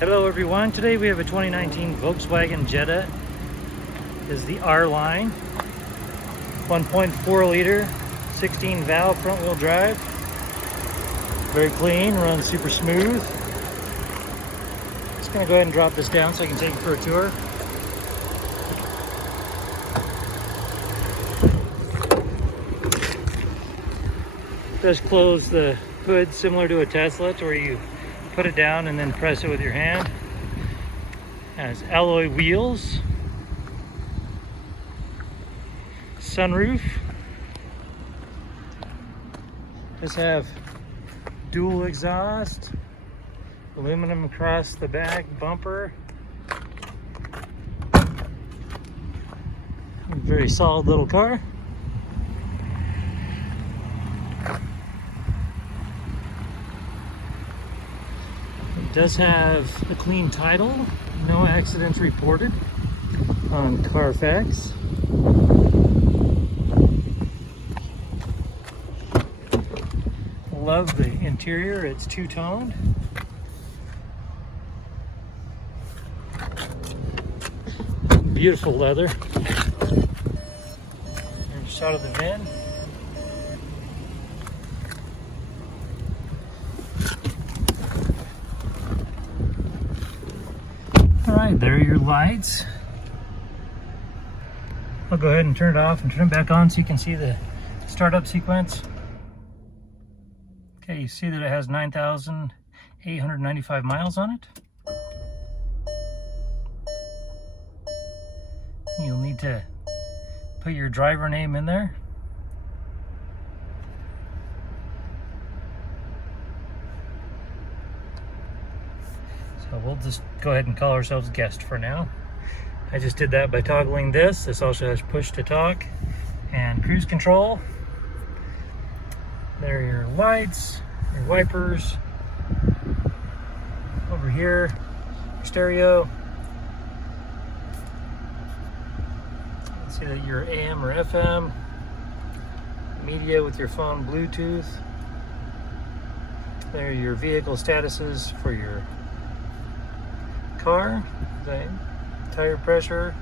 Hello everyone, today we have a 2019 Volkswagen Jetta. This is the R line, 1.4 liter, 16 valve front wheel drive. Very clean, runs super smooth. Just gonna go ahead and drop this down so I can take it for a tour. Just close the hood similar to a Tesla, to where you put it down and then press it with your hand. Has alloy wheels, sunroof. Does have dual exhaust, aluminum across the back bumper. Very solid little car. Does have a clean title, no accidents reported on Carfax. Love the interior, it's two-toned. Beautiful leather. Here's a shot of the VIN. Alright, there are your lights. I'll go ahead and turn it off and turn it back on so you can see the startup sequence. Okay, you see that it has 9,895 miles on it. You'll need to put your driver name in there. So we'll just go ahead and call ourselves guest for now. I just did that by toggling this. This also has push to talk and cruise control. There are your lights, your wipers. Over here, your stereo. Let's see that your AM or FM. Media with your phone, Bluetooth. There are your vehicle statuses for your car, the tire pressure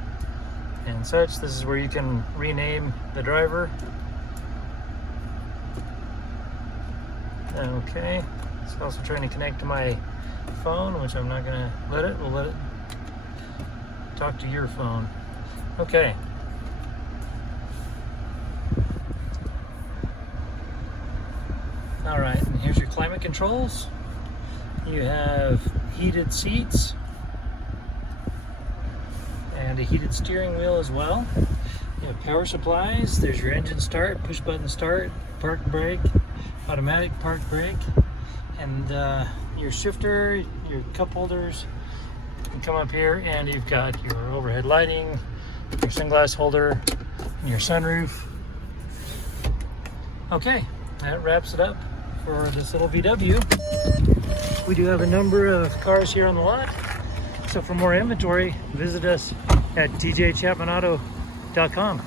and such. This is where you can rename the driver. Okay, it's also trying to connect to my phone, which I'm not gonna let it. We'll let it talk to your phone. Okay. All right, and here's your climate controls. You have heated seats and a heated steering wheel as well. You have power supplies. There's your engine start, push button start, park brake, automatic park brake, and your shifter, your cup holders. You can come up here and you've got your overhead lighting, your sunglass holder, and your sunroof. Okay, that wraps it up for this little VW. We do have a number of cars here on the lot. So for more inventory, visit us at tjchapmanauto.com.